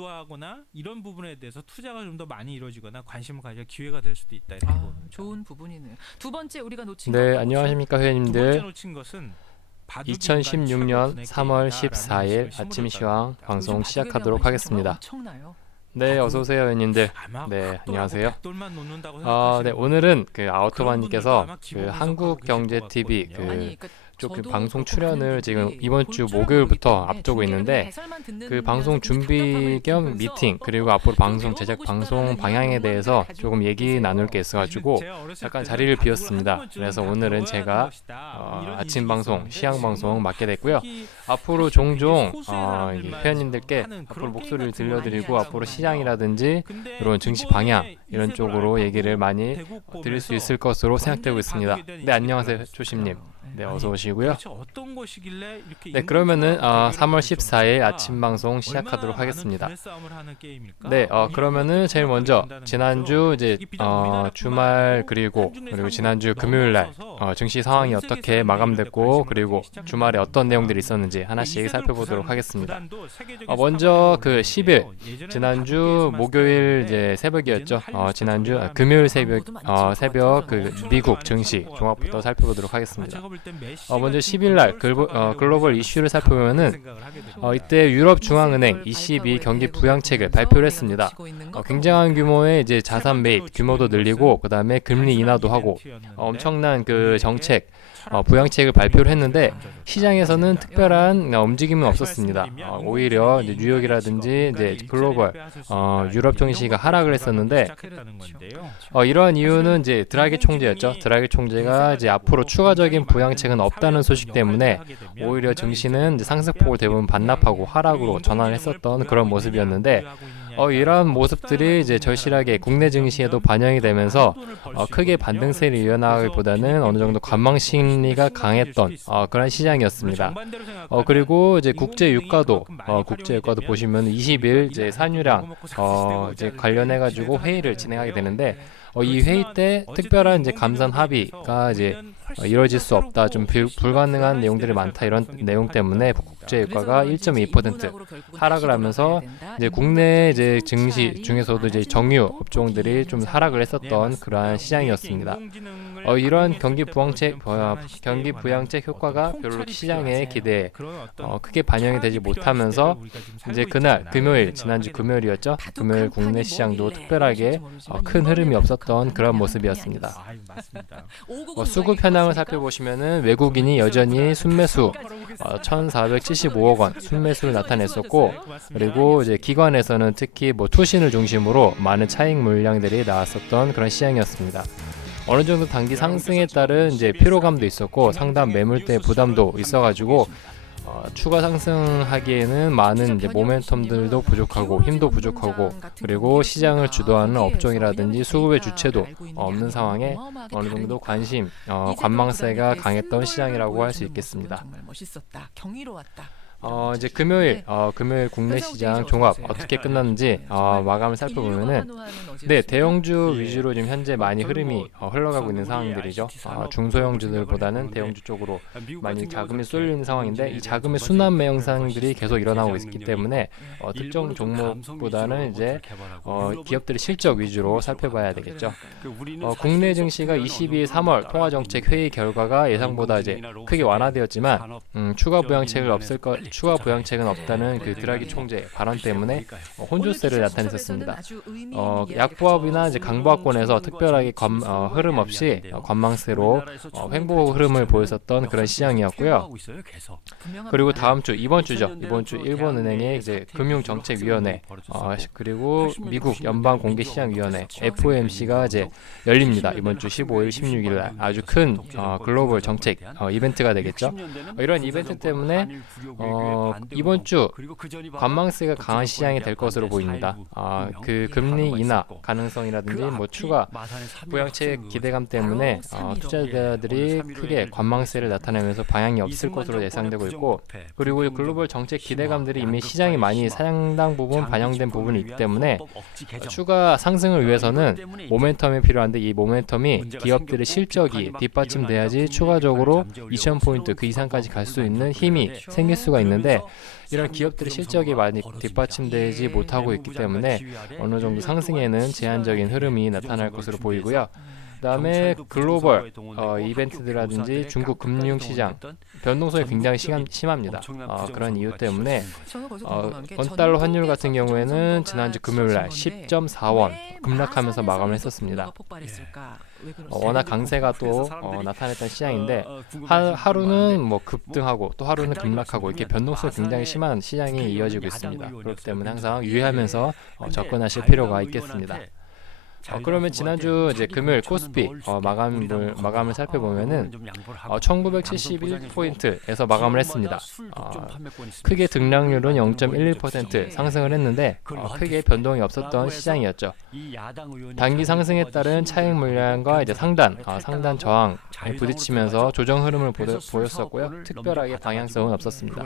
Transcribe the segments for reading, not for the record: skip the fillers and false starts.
주도하거나 이런 부분에 대해서 투자가 좀 더 많이 이루어지거나 관심을 가질 기회가 될 수도 있다 이렇게 봅니다. 좋은 부분이네요. 두 번째 우리가 놓친 네, 건 안녕하십니까 두 번째 회원님들. 놓친 것은 바둑이 2016년 인간 3월 최고 14일 분의 아침 게임이다라는 시황 것입니다. 방송 요즘 시작하도록 바둑에 대한 하겠습니다. 관심이 정말 엄청나요. 네, 어서 오세요 회원님들. 아마 네, 각도하고 안녕하세요. 백돌만 놓는다고 네, 생각하시는 오늘은 그 그런 아우토마님께서 분들도 아마 그 기본 분석하고 한국경제TV 계실 것 같거든요. 아니, 그 그러니까 쪽 저도 방송 그렇고 출연을 많은 지금 분들이 이번 볼 주 줄은 목요일부터 모르기 때문에 앞두고 중계를 있는데 그냥 해설만 듣는 그 방송 면에서 좀 준비 답답함을 겸 느끼면서 미팅 그리고 앞으로 방송 제작 배워보고 방송 싶다라는 방향에 이런 대해서 욕망을 조금 가지고 얘기 계세요. 나눌 게 있어가지고 제가 어렸을 약간 때는 자리를 바둑을 비웠습니다. 한 번쯤은 그래서 다 오늘은 배워야 제가 하는 것이다. 이런 아침 인식이 방송 있었는데 시향 방송 지금은 맡게 됐고요. 바둑이 앞으로 사실 종종 굉장히 소수의 이게 사람들만 회원님들께 하는 앞으로 그런 목소리를 게임 같은 들려드리고 많이 앞으로 하잖아요. 시장이라든지 근데 이런 증시 이번에 방향 이런 이세돌 쪽으로 알파고 얘기를 많이 대국 드릴 수 보면서 있을 것으로 생각되고 완전히 있습니다. 바둑에 대한 네, 인식이 안녕하세요 달라졌어요. 조심님. 네, 아니, 어서 오시고요. 도대체 어떤 것이길래 이렇게 네, 그러면은 인공지능하고 3월 대결을 14일 벌일 아침 정도일까? 방송 시작하도록 얼마나 하겠습니다. 많은 두뇌 싸움을 하는 게임일까? 네, 이런 그러면은 것들을 제일 생각하게 먼저 된다는 지난주 거죠. 이제 이게 비단 우리나라뿐만 주말 아니고 그리고 한중의 그리고 상국 지난주 금요일 날 넘어서서 증시 상황이 전 세계 어떻게 사람들이 마감됐고 관심을 그리고 가지기 시작한 주말에 어떤 겁니다. 내용들이 있었는지 하나씩 이세돌 살펴보도록 하겠습니다. 구단도 세계적인 먼저 스타가 그 되어 10일 있는데요. 예전에는 지난주 바둑계에서만 목요일 스타였는데 이제 새벽이었죠. 이제는 한류 지난주 스타가 금요일 되어갑니다. 새벽 광고도 많이 찍을 것 새벽 같아요, 그 저는. 엄청나게 미국 많이 증시 찍을 것 종합부터 같고요. 살펴보도록 아마 하겠습니다. 제가 볼 땐 메시 먼저 같은 10일 날 글로벌 스타가 글로벌 되려고 이슈를 하지 않을까 살펴보면은 생각을 하게 됩니다. 이때 유럽 중앙은행 이세돌 22 알파고의 경기 대국을 부양책을 보면서 발표를 우리가 했습니다. 놓치고 있는 건 굉장한 뭡니까? 규모의 이제 자산 매입 규모도 늘리고 그다음에 금리 인하도 하고 엄청난 그 정책 부양책을 발표를 했는데 시장에서는 특별한 움직임은 없었습니다. 오히려 이제 뉴욕이라든지 이제 글로벌 유럽 증시가 하락을 했었는데 이러한 이유는 이제 드라기 총재였죠. 드라기 총재가 이제 앞으로 추가적인 부양책은 없다는 소식 때문에 오히려 증시는 이제 상승폭을 대부분 반납하고 하락으로 전환을 했었던 그런 모습이었는데 이러한 모습들이 이제 절실하게 국내 증시에도 반영이 되면서 크게 반등세를 이어나가기보다는 어느 정도 관망 심리가 강했던 그런 시장이었습니다. 그리고 이제 국제 유가도 보시면 20일 이제 산유량 이제 관련해 가지고 회의를 진행하게 되는데 이 회의 때 특별한 이제 감산 합의가 이제 이루어질 수 없다, 좀 불가능한 내용들이 많다 이런 내용 때문에 국제 유가가 1.2% 하락을 하면서 이제 국내 이제 증시 중에서도 이제 정유 업종들이 좀 하락을 했었던 그러한 시장이었습니다. 이러한 경기 부양책 효과가 별로 시장의 기대에 크게 반영이 되지 못하면서 이제 그날 금요일 지난주 금요일이었죠. 금요일 국내 시장도 특별하게 큰 흐름이 없었던 그런 모습이었습니다. 수급 현황을 살펴보시면은 외국인이 여전히 순매수 1,475억 원 순매수를 나타냈었고 그리고 이제 기관에서는 특히 투신을 중심으로 많은 차익 물량들이 나왔었던 그런 시장이었습니다. 어느 정도 단기 상승에 따른 이제 피로감도 있었고 상당 매물대 부담도 있어가지고 추가 상승하기에는 많은 이제 모멘텀들도 부족하고 힘도 부족하고 그리고 시장을 주도하는 업종이라든지 수급의 주체도 없는 상황에 어느 정도 관망세가 강했던 시장이라고 할 수 있겠습니다. 정말 멋있었다. 경이로웠다. 이제 금요일 국내 시장 종합 어떻게 끝났는지 마감을 살펴보면은 대형주 위주로 지금 현재 많이 흐름이 흘러가고 있는 상황들이죠. 중소형주들보다는 대형주 쪽으로 많이 자금이 쏠리는 상황인데 이 자금의 순환매 현상들이 계속 일어나고 있기 때문에 특정 종목보다는 이제 기업들의 실적 위주로 살펴봐야 되겠죠. 국내 증시가 22일 3월 통화정책 회의 결과가 예상보다 이제 크게 완화되었지만 추가 부양책은 없다는 그 드라기 총재 발언 때문에 혼조세를 나타냈었습니다. 약보합이나 이제 강보합권에서 특별하게 흐름 없이 관망세로 횡보 흐름을 보였었던 그런 시장이었고요. 그리고 다음 주 이번 주 일본은행의 이제 금융정책위원회 그리고 미국 연방공개시장위원회 FOMC가 이제 열립니다. 이번 주 15일, 16일 날 아주 큰 글로벌 정책 이벤트가 되겠죠. 이런 이벤트 때문에 이번 주 관망세가 강한 시장이 될 것으로 보입니다. 그 금리 인하 가능성이라든지 추가 부양책 기대감 때문에 투자자들이 크게 관망세를 나타내면서 방향이 없을 것으로 예상되고 있고 그리고 글로벌 정책 기대감들이 이미 시장이 많이 상당 부분 반영된 부분이 있기 때문에 추가 상승을 위해서는 모멘텀이 필요한데 이 모멘텀이 기업들의 실적이 뒷받침돼야지 추가적으로 2,000포인트 그 이상까지 갈 수 있는 힘이 생길 수가 있는 있는데 이런 기업들의 실적이 많이 뒷받침되지 못하고 있기 때문에 어느 정도 상승에는 제한적인 흐름이 나타날 것으로 보이고요. 그다음에 글로벌 이벤트들이라든지 중국 금융시장 변동성이 굉장히 심합니다. 그런 이유 때문에 원달러 환율 같은 경우에는 지난주 금요일날 10.4원 급락하면서 마감을 했었습니다. 워낙 강세가 또 나타났던 시장인데 하루는 뭐 급등하고 또 하루는 급락하고 이렇게 변동성이 굉장히 심한 시장이 이어지고 있습니다. 그렇기 때문에 항상 유의하면서 접근하실 필요가 있겠습니다. 그러면 지난주 이제 금요일 코스피 마감을 살펴보면은 1971포인트에서 마감을 했습니다. 크게 등락률은 0.11% 상승을 했는데 크게 변동이 없었던 시장이었죠. 단기 상승에 따른 차익 물량과 이제 상단 저항에 부딪히면서 조정 흐름을 보였었고요. 특별하게 방향성은 없었습니다.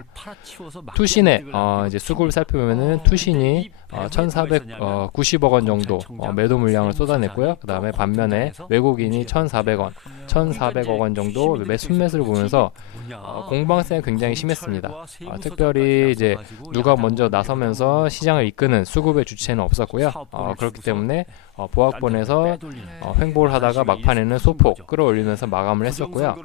투신의 이제 수급을 살펴보면은 투신이 1,490억 원 정도 매도 물량을 쏟아냈고요. 그 다음에 반면에 외국인이 1,400억 원 정도 순매수를 보면서 공방세가 굉장히 심했습니다. 특별히 이제 누가 먼저 나서면서 시장을 이끄는 수급의 주체는 없었고요. 그렇기 때문에 보합권에서 횡보를 하다가 막판에는 소폭 끌어올리면서 마감을 했었고요.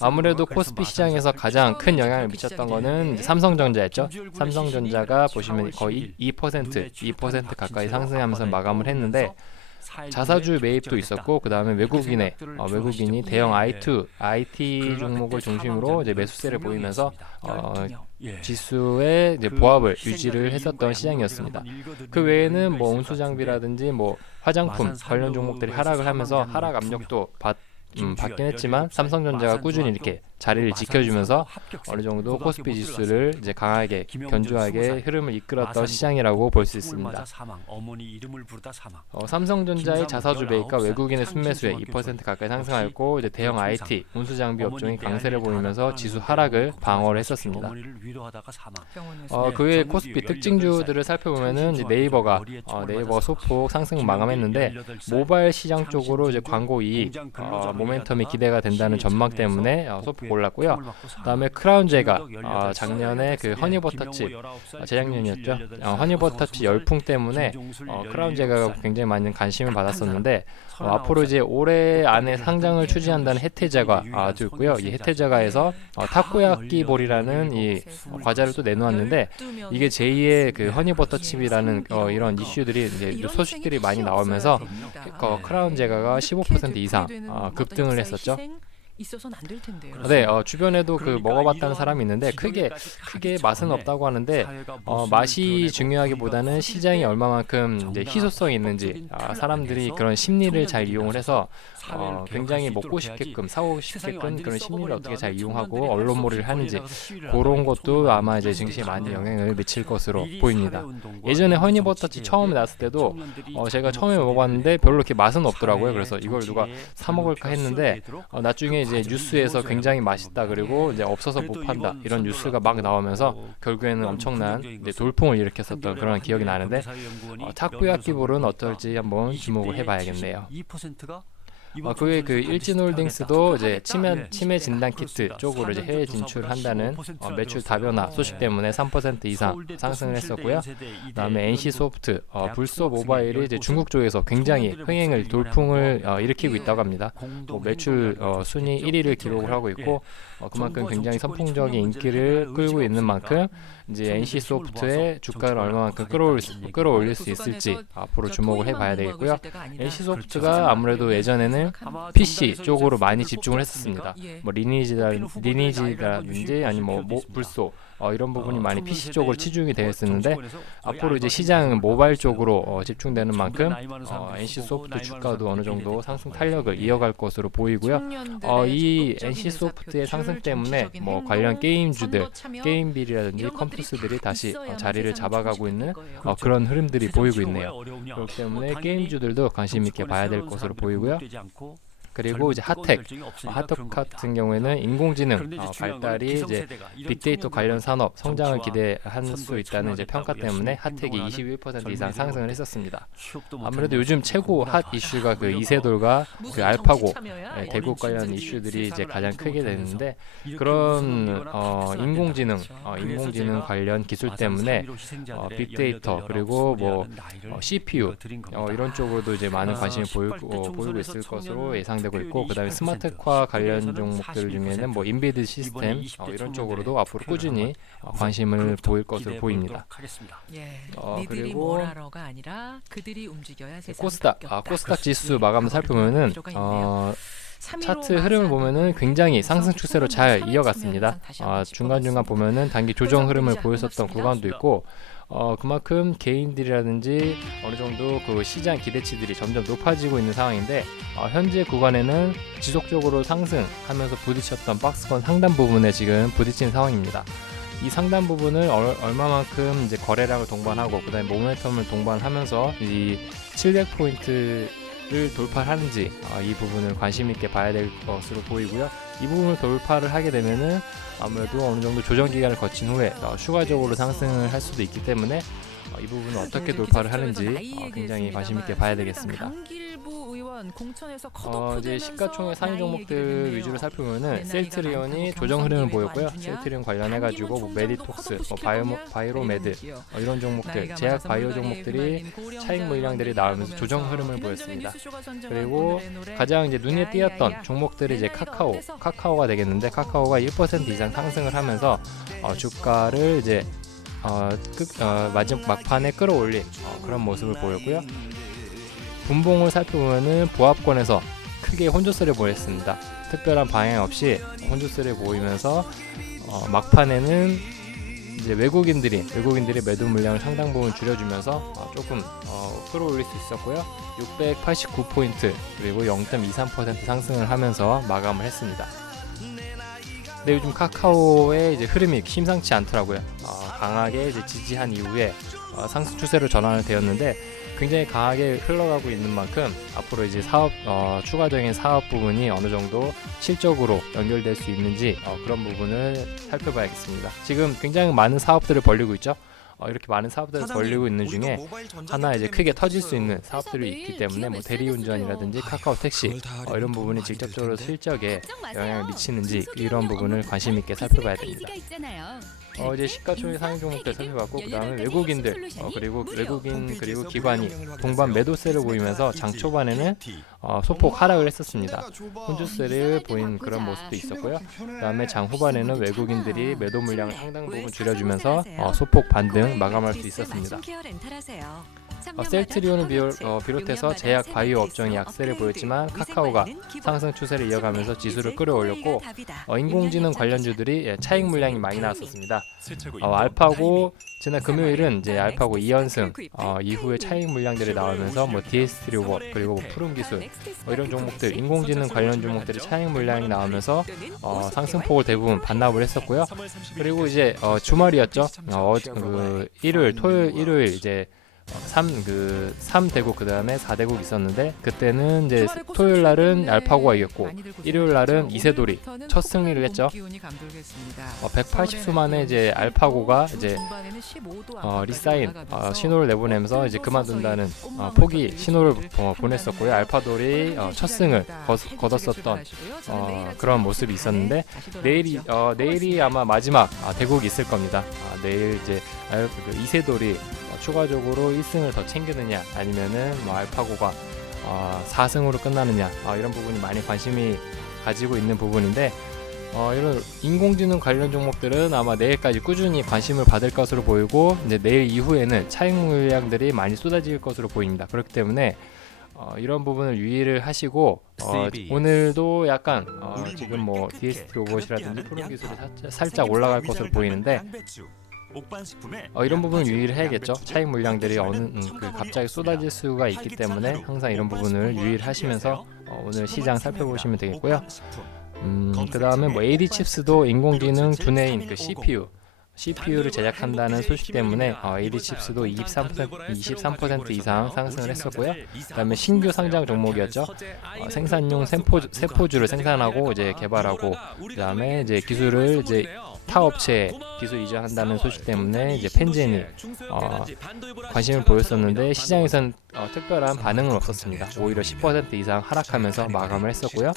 아무래도 코스피 시장에서 가장 큰 영향을 미쳤던 거는 삼성전자였죠. 삼성전자가 보시면 거의 2% 가까이 상승하면서 마감을 했는데 자사주 매입도 있었고 그 다음에 외국인이 대형 IT 종목을 중심으로 이제 매수세를 보이면서 지수의 이제 보합을 유지를 했었던 시장이었습니다. 그 외에는 뭐 운수장비라든지 뭐 화장품 관련 종목들이 하락을 하면서 하락 압력도 받긴 했지만 삼성전자가 꾸준히 이렇게 자리를 지켜주면서 어느 정도 코스피 지수를 이제 강하게 견조하게 흐름을 이끌었던 시장이라고 볼 수 있습니다. 삼성전자의 자사주 매입과 외국인의 순매수에 2% 가까이 상승하였고 이제 대형 IT, 운수장비 업종이 강세를 보이면서 지수 하락을 방어를 했었습니다. 그 외에 코스피 특징주들을 살펴보면은 이제 네이버가 소폭 상승 마감했는데 모바일 시장 쪽으로 이제 광고 이익 모멘텀이 기대가 된다는 전망 때문에 소폭 올랐고요. 그다음에 크라운제가 작년에 그 허니버터칩 재작년이었죠. 허니버터칩 열풍 때문에 크라운제가 굉장히 많은 관심을 받았었는데 앞으로 이제 올해 안에 상장을 추진한다는 혜태제과도 있고요. 이 혜태제과에서 타코야끼 볼이라는 이 과자를 또 내놓았는데 이게 제2의 그 허니버터칩이라는 이런 이슈들이 이제 소식들이 많이 나오면서 크라운제과가 15% 이상 급등을 했었죠. 있어서는 안 될 텐데요. 네, 주변에도 그 먹어봤다는 사람이 있는데 크게 맛은 없다고 하는데 맛이 중요하기보다는 시장이 얼마만큼 이제 희소성이 있는지 사람들이 그런 심리를 잘 이용을 해서 굉장히 먹고 싶게끔 사고 싶게끔 그런 심리를 어떻게 잘 이용하고 언론몰이를 하는지 그런 것도 아마 이제 증시에 많은 영향을 미칠 것으로 보입니다. 예전에 허니버터칩 처음에 나왔을 때도 제가 처음에 먹어봤는데 별로 이렇게 맛은 없더라고요. 그래서 이걸 누가 사 먹을까 했는데 나중에 이제 뉴스에서 굉장히 맛있다 그리고 이제 없어서 못 판다 이런 뉴스가 막 나오면서 결국에는 엄청난 돌풍을 일으켰었던 그런 기억이 나는데 타코야끼볼은 어떨지 한번 주목을 해봐야겠네요. 그외 그 일진홀딩스도 이제 치매 진단 키트 쪽으로 이제 해외 진출한다는 매출 다변화 소식 때문에 3% 이상 상승을 했었고요. 그다음에 NC소프트, 불소 모바일이 이제 중국 쪽에서 굉장히 돌풍을 일으키고 있다고 합니다. 매출 순위 1위를 기록을 하고 있고 그만큼 굉장히 선풍적인 인기를 끌고 있는 만큼 이제 NC소프트의 주가를 얼마만큼 끌어올릴 수 있을지 앞으로 주목을 해봐야 되겠고요. NC소프트가 아무래도 예전에는 PC 쪽으로 많이 집중을 했었습니다. 뭐 리니지라든지 아니면 뭐 불소 이런 부분이 많이 PC 쪽으로 치중이 되어 있었는데 앞으로 이제 시장은 모바일 쪽으로 집중되는 만큼 NC소프트 주가도 어느 정도 상승 탄력을 이어갈 것으로 보이고요. 이 NC소프트의 상승 때문에 뭐 관련 게임주들, 게임빌이라든지 컴퓨스들이 다시 자리를 잡아가고 있는 그런 흐름들이 보이고 있네요. 그렇기 때문에 게임주들도 관심 있게 봐야 될 것으로 보이고요. 그리고 이제 핫텍 같은 경우에는 인공지능 발달이 이제 빅데이터 관련 산업 성장을 기대할 수 있다는 이제 평가 때문에 핫텍이 21% 이상 상승을 했었습니다. 아무래도 요즘 최고 핫 이슈가 그 이세돌과 그 알파고 대국 관련 이슈들이 이제 가장 크게 되는데, 그런 인공지능 관련 기술 때문에 빅데이터 그리고 뭐 CPU 이런 쪽으로도 이제 많은 관심을 보이고 있을 것으로 예상되고 있고, 그다음에 스마트화 관련 종목들 중에는 뭐 인베디드 시스템 이런 쪽으로도 앞으로 꾸준히 관심을 보일 것으로 보입니다. 예, 니들이 그리고 뭘 하러가 아니라 그들이 움직여야 세상이 코스닥 바뀌었다. 코스닥 지수 마감을 살펴보면은 차트 흐름을 보면은 굉장히 상승 추세로 잘 이어갔습니다. 중간중간 보면은 단기 조정 흐름을 보였었던 구간도 있고, 그만큼 개인들이라든지 어느 정도 그 시장 기대치들이 점점 높아지고 있는 상황인데, 현재 구간에는 지속적으로 상승하면서 부딪혔던 박스권 상단 부분에 지금 부딪힌 상황입니다. 이 상단 부분을 얼마만큼 이제 거래량을 동반하고 그다음에 모멘텀을 동반하면서 이 700포인트를 돌파하는지 이 부분을 관심 있게 봐야 될 것으로 보이고요. 이 부분을 돌파를 하게 되면은 아무래도 어느 정도 조정 기간을 거친 후에 추가적으로 상승을 할 수도 있기 때문에 이 부분을 어떻게 돌파를 하는지 굉장히 관심 있게 봐야 되겠습니다. 이제 시가총액 상위 종목들 위주로 살펴보면은 셀트리온이 조정 흐름을 보였고요. 셀트리온 관련해가지고 뭐 메디톡스, 바이로메드 이런 종목들, 제약 바이오 종목들이 차익 물량들이 나오면서 조정 흐름을 보였습니다. 그리고 가장 이제 눈에 띄었던 종목들이 이제 카카오가 되겠는데, 카카오가 1% 이상 상승을 하면서 주가를 이제 마지막 막판에 끌어올린 그런 모습을 보였고요. 분봉을 살펴보면은 보합권에서 크게 혼조세를 보였습니다. 특별한 방향 없이 혼조세를 보이면서 막판에는 이제 외국인들이 매도 물량을 상당 부분 줄여주면서 조금 끌어올릴 수 있었고요. 689포인트 그리고 0.23% 상승을 하면서 마감을 했습니다. 근데 요즘 카카오의 이제 흐름이 심상치 않더라고요. 강하게 이제 지지한 이후에 상승 추세로 전환을 되었는데, 굉장히 강하게 흘러가고 있는 만큼 앞으로 이제 추가적인 사업 부분이 어느 정도 실적으로 연결될 수 있는지 그런 부분을 살펴봐야겠습니다. 지금 굉장히 많은 사업들을 벌리고 있죠. 이렇게 많은 사업들을 벌리고 있는 중에 하나 이제 크게 터질 수 있는 사업들이 있기 때문에 뭐 대리운전이라든지 카카오 택시 이런 부분이 직접적으로 실적에 영향을 미치는지 이런 부분을 관심 있게 살펴봐야 됩니다. 이제 시가총액 상위 종목들 살펴봤고, 그 다음에 외국인들 그리고 기관이 동반 매도세를 보이면서 장 초반에는 소폭 하락을 했었습니다. 혼조세를 보인 그런 모습도 있었고요. 그 다음에 장 후반에는 외국인들이 매도 물량을 상당 부분 줄여주면서 소폭 반등 마감할 수 있었습니다. 셀트리온을 비롯해서 제약 바이오 업종이 약세를 보였지만 카카오가 상승 추세를 이어가면서 지수를 끌어올렸고, 인공지능 관련주들이 차익 물량이 많이 나왔었습니다. 알파고 지난 금요일은 이제 알파고 2연승 이후에 차익 물량들이 나오면서 뭐 DS 로봇 그리고 뭐 푸른 기술 이런 종목들, 인공지능 관련 종목들이 차익 물량이 나오면서 상승폭을 대부분 반납을 했었고요. 그리고 이제 주말이었죠. 일요일 이제 3대국 그 다음에 4대국 있었는데, 그때는 이제 토요일 날은 알파고가 이겼고 일요일 날은 이세돌이 첫 승리를 했죠. 180수 만에 이제 알파고가 이제 리사인 신호를 내보내면서 이제 그만둔다는 포기 신호를 보냈었고요. 알파돌이 첫 승을 거뒀었던 그런 모습이 있었는데, 내일이 아마 마지막 대국이 있을 겁니다. 내일 이제 이세돌이 추가적으로 1승을 더 챙기느냐 아니면은 뭐 알파고가 4승으로 끝나느냐 이런 부분이 많이 관심이 가지고 있는 부분인데, 이런 인공지능 관련 종목들은 아마 내일까지 꾸준히 관심을 받을 것으로 보이고, 이제 내일 이후에는 차익 물량들이 많이 쏟아질 것으로 보입니다. 그렇기 때문에 이런 부분을 유의를 하시고, 오늘도 약간 지금 뭐 DST 로봇이라든지 푸른 기술이 살짝 올라갈 것으로 보이는데, 이런 부분을 유의를 해야겠죠. 차익 물량들이 갑자기 쏟아질 수가 있기 때문에 항상 이런 부분을 유의를 하시면서 오늘 시장 살펴보시면 되겠고요. 그 다음에 뭐 AD 칩스도 인공지능 두뇌인 그 CPU CPU를 제작한다는 소식 때문에 AD칩스도 23% 이상 상승을 했었고요. 그다음에 신규 상장 종목이었죠. 생산용 세포주를 생산하고 이제 개발하고 그다음에 이제 기술을 이제 타 업체에 기술 이전한다는 소식 때문에 이제 펜젠이 관심을 보였었는데 시장에선 특별한 반응은 없었습니다. 오히려 10% 이상 하락하면서 마감을 했었고요.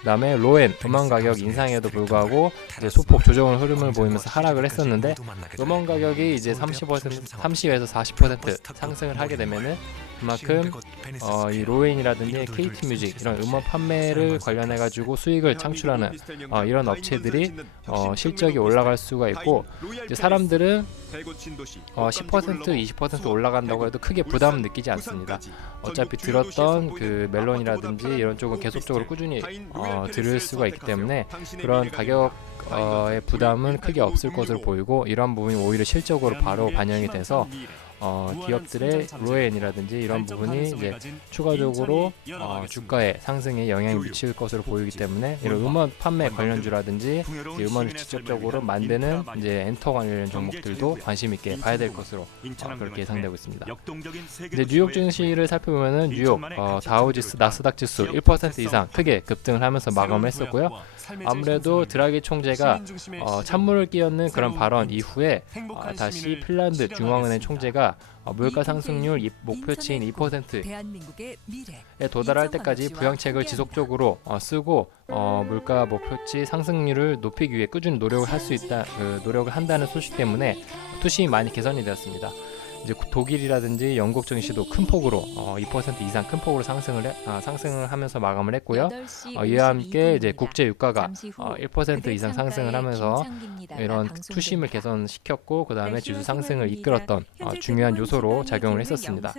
그다음에 로엔 음원 가격 인상에도 불구하고 이제 소폭 조정을 흐름을 보이면서 하락을 했었는데 음원 가격이 이제 30에서 40% 상승을 하게 되면은 그만큼 이 로엔이라든지 KT 뮤직 이런 음원 판매를 관련해 가지고 수익을 창출하는 이런 업체들이 실적이 올라갈 수가 있고 이제 사람들은 10% 20% 올라간다고 해도 크게 부담은 느끼지 않습니다. 어차피 들었던 그 멜론이라든지 이런 쪽은 계속적으로 꾸준히 들을 수가 있기 때문에 그런 가격의 부담은 크게 없을 것으로 보이고 이런 부분이 오히려 실적으로 바로 반영이 돼서 기업들의 로엔이라든지 이런 부분이 이제 추가적으로 주가의 상승에 영향을 미칠 것으로 보이기 때문에 이런 음원 판매 관련주라든지 음원을 직접적으로 만드는 이제 엔터 관련 종목들도 관심 있게 봐야 될 것으로 그렇게 예상되고 있습니다. 이제 뉴욕 증시를 살펴보면은 뉴욕 다우지수, 나스닥 지수 1% 이상 크게 급등을 하면서 마감을 했었고요. 아무래도 드라기 총재가 찬물을 끼얹는 그런 발언 이후에 다시 핀란드 중앙은행 총재가 물가 상승률 목표치인 2%에 도달할 때까지 부양책을 지속적으로 쓰고 물가 목표치 상승률을 높이기 위해 꾸준히 노력을 할 수 있다, 노력을 한다는 소식 때문에 투심이 많이 개선이 되었습니다. 이제 독일이라든지 영국 증시도 큰 폭으로 2% 이상 큰 폭으로 상승을 하면서 마감을 했고요. 이와 함께 이제 국제 유가가 1% 이상 상승을 하면서 이런 투심을 개선시켰고 그 다음에 지수 상승을 이끌었던 중요한 요소로 작용을 했었습니다.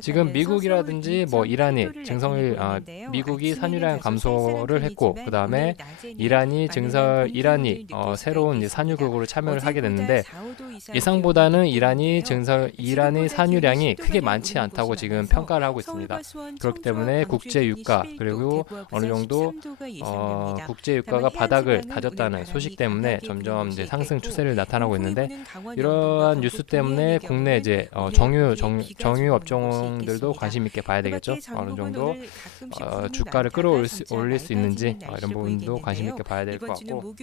지금 미국이라든지 뭐 이란이 미국이 산유량 감소를 했고 그 다음에 이란이 새로운 이제 산유국으로 참여를 하게 됐는데 예상보다는 이란의 산유량이 크게 많지 않다고 지금 평가를 하고 있습니다. 그렇기 때문에 국제 유가 그리고 어느 정도 국제 유가가 바닥을 다졌다는 소식 때문에 점점 이제 상승 추세를 나타나고 있는데 이러한 뉴스 때문에 국내 이제 정유 업종들도 관심 있게 봐야 되겠죠. 어느 정도 주가를 끌어올릴 수 있는지 이런 부분도 관심 있게 봐야 될 것 같고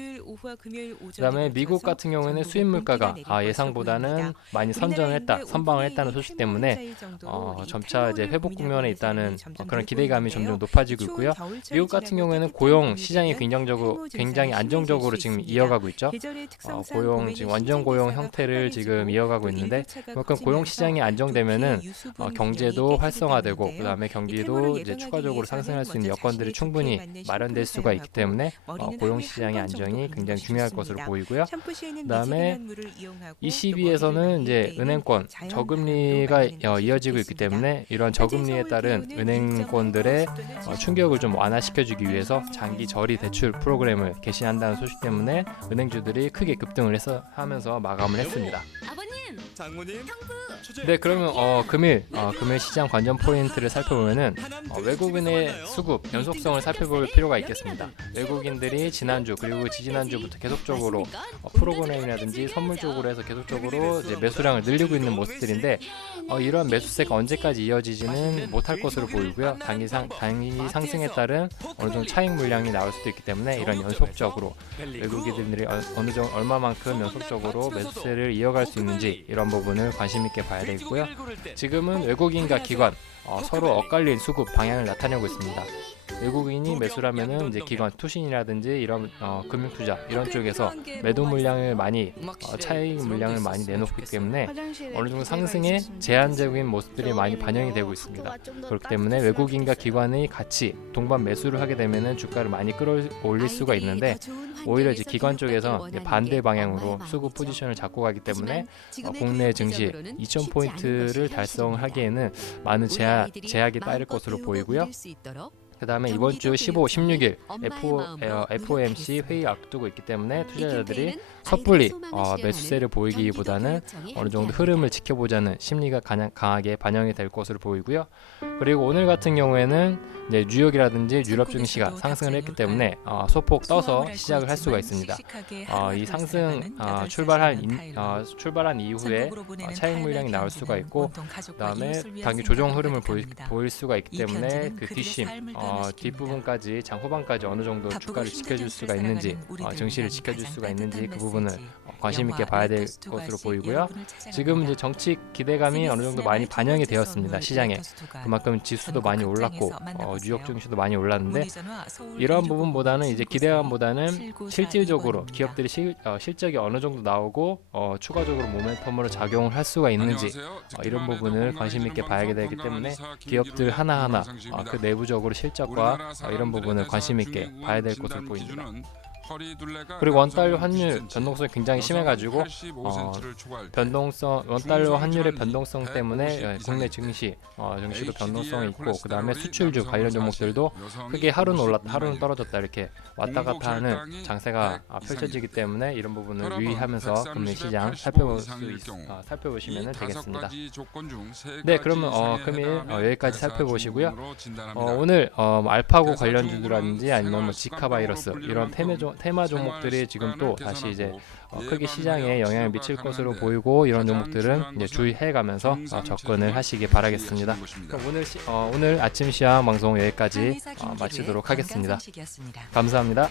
그다음에 미국 같은 경우에는 수입 물가가 예상보다는 많이 선방을 했다는 소식 때문에 점차 이제 회복 국면에 있다는 그런 기대감이 점점 높아지고 있고요. 미국 같은 경우에는 고용 시장이 굉장히 안정적으로 지금 이어가고 있죠. 지금 완전 고용 형태를 지금 이어가고 있는데 그만큼 고용 시장이 안정되면은 경제도 활성화되고 그다음에 경기도 이제 추가적으로 상승할 수 있는 여건들이 충분히 마련될 수가 있기 때문에 고용 시장의 안정이 굉장히 중요할 것으로 보이고요. 그다음에 ECB에서는 이제 은행권 저금리가 이어지고 있기 때문에 이런 저금리에 따른 은행권들의 충격을 좀 완화시켜주기 위해서 장기 저리 대출 프로그램을 개시한다는 소식 때문에 은행주들이 크게 급등을 하면서 마감을 했습니다. 장모님, 네, 그러면 금일 시장 관전 포인트를 살펴보면은 외국인의 수급 연속성을 살펴볼 필요가 있겠습니다. 외국인들이 지난주 그리고 지지난주부터 계속적으로 프로그램이라든지 선물 쪽으로 해서 계속적으로 이제 매수량을 늘리고 있는 모습들인데 이러한 매수세가 언제까지 이어지지는 못할 것으로 보이고요. 단기 상승에 따른 어느 정도 차익 물량이 나올 수도 있기 때문에 이런 연속적으로 외국인들이 얼마만큼 연속적으로 매수세를 이어갈 수 있는지 이런 부분을 관심 있게 봐야 되겠고요. 지금은 외국인과 기관 서로 엇갈린 수급 방향을 나타내고 있습니다. 외국인이 매수를 하면은 이제 기관 투신이라든지 이런 금융투자 이런 쪽에서 매도 물량을 많이 차익 물량을 많이 내놓기 때문에 어느 정도 상승에 제한적인 모습들이 많이 반영이 되고 있습니다. 그렇기 때문에 외국인과 기관이 같이 동반 매수를 하게 되면은 주가를 많이 끌어올릴 수가 있는데 오히려 이제 기관 쪽에서 이제 반대 방향으로 수급 포지션을 잡고 가기 때문에 국내 증시 2,000포인트를 달성하기에는 많은 제약이 따를 것으로 보이고요. 그 다음에 이번 주 15, 16일 FOMC 회의 앞두고 있기 때문에 투자자들이 섣불리 매수세를 보이기보다는 어느 정도 흐름을 지켜보자는 심리가 강하게 반영이 될 것으로 보이고요. 그리고 오늘 같은 경우에는 이제 뉴욕이라든지 유럽 증시가 상승을 했기 때문에 소폭 떠서 시작을 할 수가 있습니다. 이 상승 출발한 이후에 차익 물량이 나올 수가 있고, 그다음에 단기 조정 흐름을 보일 수가 있기 때문에 그 뒷부분까지 장 후반까지 어느 정도 주가를 지켜줄 수가 있는지, 증시를 지켜줄 수가 있는지 그 부분을 관심 있게 봐야 될 것으로 보이고요. 지금 이제 정치 기대감이 어느 정도 많이 반영이 되었습니다. 시장에 그만큼 지수도 많이 올랐고 뉴욕 증시도 많이 올랐는데, 이러한 부분보다는 이제 기대감보다는 실질적으로 기업들이 실적이 어느 정도 나오고 추가적으로 모멘텀으로 작용을 할 수가 있는지 이런 부분을 관심 있게 봐야 되기 때문에 기업들 하나하나 그 내부적으로 실적과 이런 부분을 관심 있게 봐야 될 것으로 보입니다. 그리고 원달러 환율 변동성이 굉장히 심해가지고 원달러 환율의 변동성 때문에 국내 증시도 변동성이 있고, 그 다음에 수출주 관련 종목들도 크게 하루는 올랐다 하루는 떨어졌다 이렇게 왔다 갔다 하는 장세가 펼쳐지기 때문에 이런 부분을 유의하면서 금리 시장 살펴보시면 되겠습니다. 네, 그러면 금일 여기까지 살펴보시고요. 오늘 알파고 관련주라든지 아니면 지카바이러스 이런 테마 종목들이 지금 또 다시 이제 크게 시장에 영향을 미칠 것으로 보이고, 이런 종목들은 이제 주의해가면서 접근을 하시기 바라겠습니다. 그럼 오늘 아침 시황 방송 여기까지 마치도록 하겠습니다. 감사합니다.